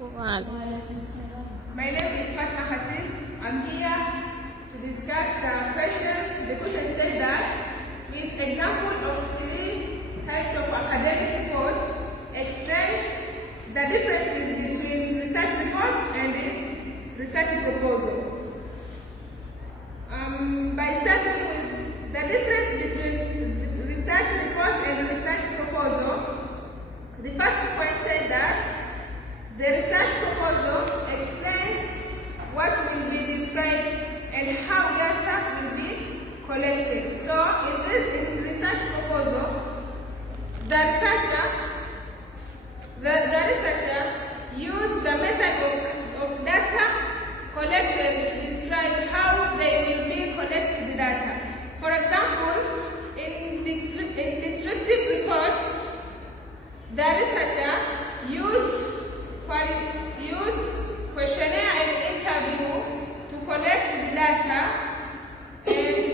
My name is Fatma Hatim. I'm here to discuss the question. The question said that, with example of 3 types of academic reports, explain the differences between research reports and research proposal. By starting with the difference between research report and research proposal, the first point said that the research proposal explains what will be described and how data will be collected. So in research proposal, the researcher used the method of data collected to describe how they will be collected the data. For example, in descriptive reports, the researcher used questionnaire and interview to collect the data and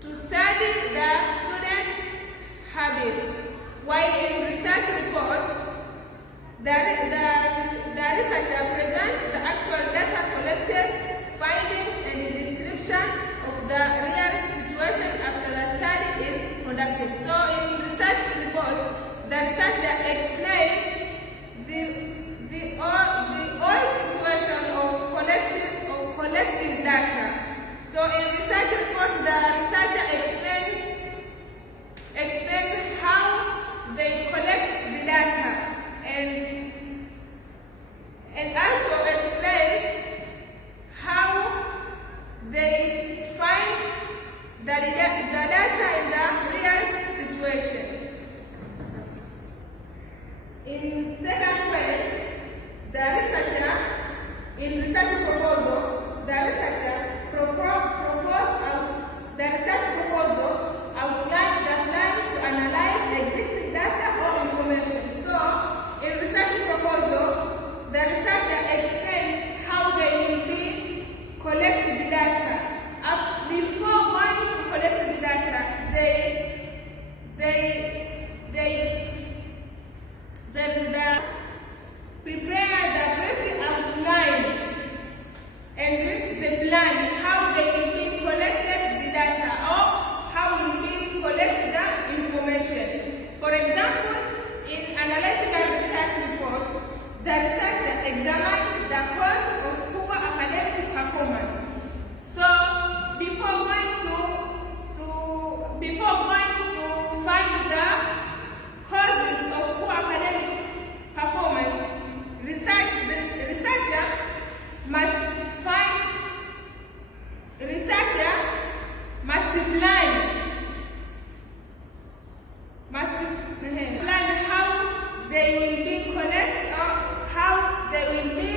to study the student habits. While in research reports, the researcher presents the actual data collected, findings and description of the real situation after the study is conducted. So in research reports, the researcher explains the whole situation of collecting data. So in research report, the researcher explain how they collect the data and also explain how they find the data in the real situation. In second point, the researcher, in research proposal, the researcher the research proposal outlined the plan to analyze the existing data or information. So, in research proposal, the researcher explained how they will be collecting the data. Before going to collect the data, they prepare the brief outline and the plan how they will be collected the data or how will be collected the information. For example, in analytical research report, the researcher examined the cause of poor academic performance. So before going to find the causes of poor academic performance, the researcher must plan how they will be collected or how they will be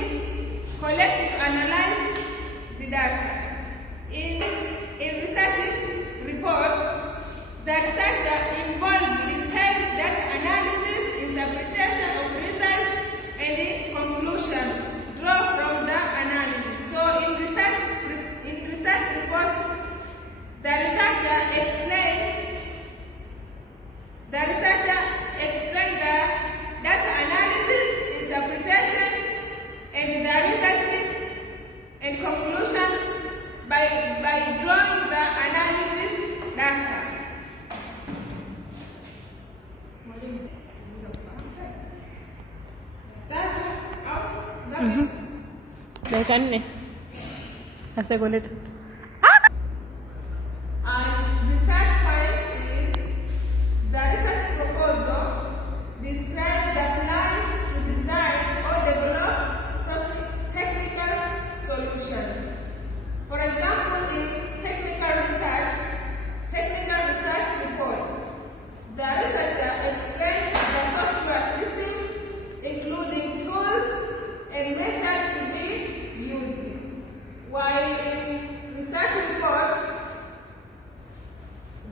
collected to analyze the data. In research reports, the researcher involved detailed data analysis, interpretation of results, and the conclusion drawn from the analysis. So in research reports, the researcher explained the data analysis, interpretation, and the result and conclusion by drawing the analysis data. Baikanne. Asa golet. And the third point is the research proposal describes the plan to design or develop technical solutions. For example, in technical research reports, the researcher explained the software system, including tools and methods to be used. While in research reports,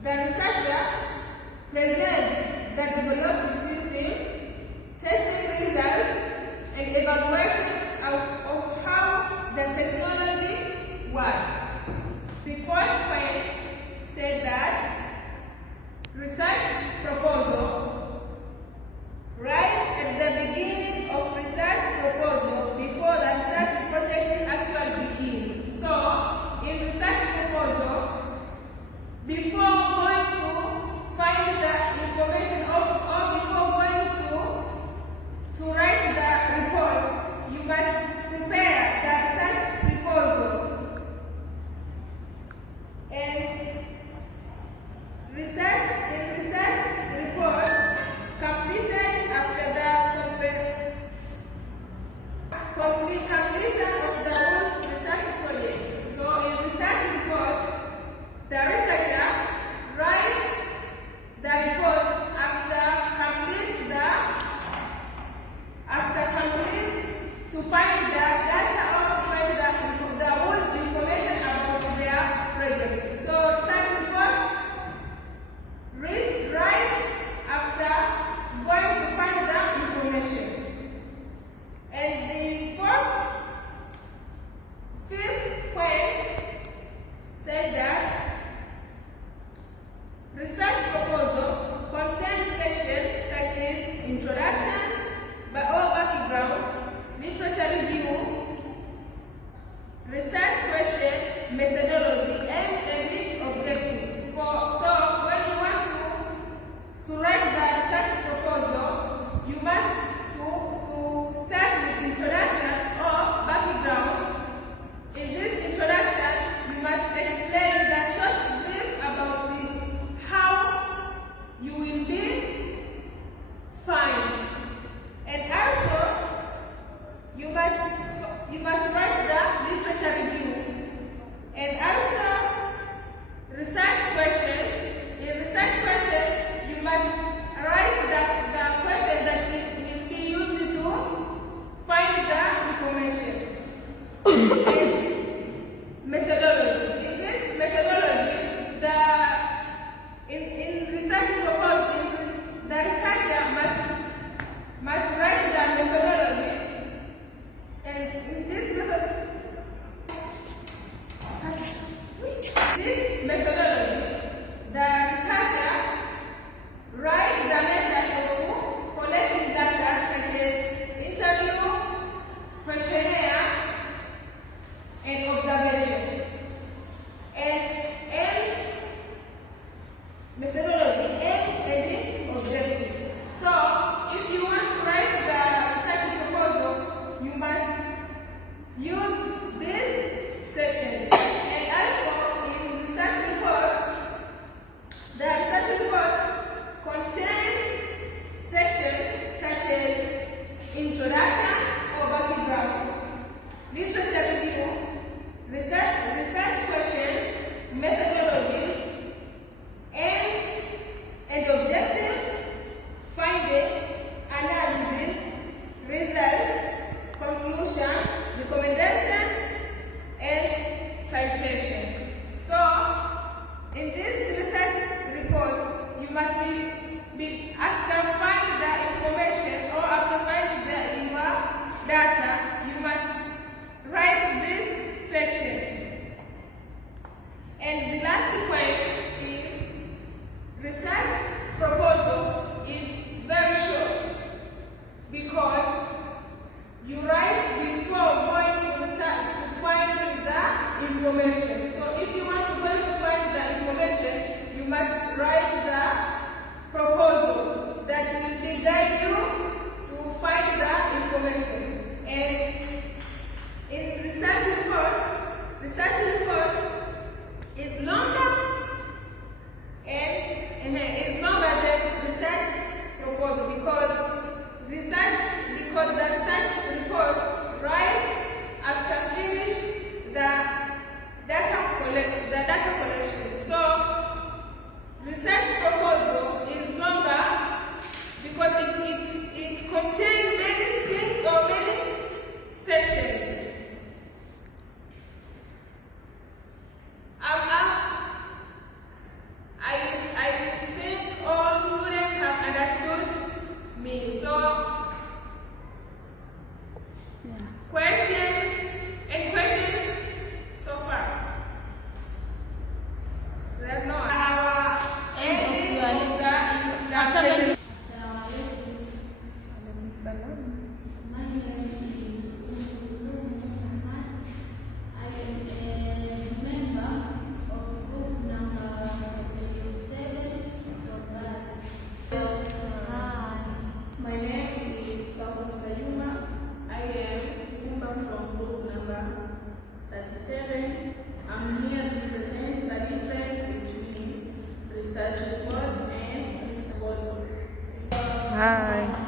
the researcher presents the developed system, testing results, and evaluation of how the technology works. The fourth point said that research proposal right at the beginning of research proposal completion of the whole research project. So in research reports, the researcher writes the report to find the data or to find the whole information about their project. So research reports write after going to find the information. And the fifth point said that research proposal contains sections such as introduction, or background, literature review, research question, methodology, and objective. So when you want to write the research proposal, you must to start with introduction or background. In this introduction, you must explain the short brief about how you will be found. And also, you must write the literature review. And also, research questions. In research question, you must write the question that will be used to find the information. And methodology. In this methodology, in research proposed, the researcher must write the methodology. And in this methodology, the researcher writes the method of collecting data such as interview, questionnaire, and observation. And methodology and objective. So, if you want to write the research proposal, you must use this section. And also, in research reports, the research reports contain sections such as introduction or background, literature review, research questions, methodologies, and objective, finding, analysis, results, conclusion, recommendation, and citation. So, in this research report, you must be after finding the information or after finding the data, you must write this section. And the last point is research proposal is very short because you write before going to research to find the information. So if you want to go to find the information, you must write the proposal that will guide you to find the information. And in research report is longer and it's longer than research proposal because the research report writes after finish the data collection. So research proposal is longer because it contains many things or many sessions. I think all students have understood me. So, questions? Any questions so far? There are no. Our ending of the I'm here to present the difference between research report and research proposal. Hi.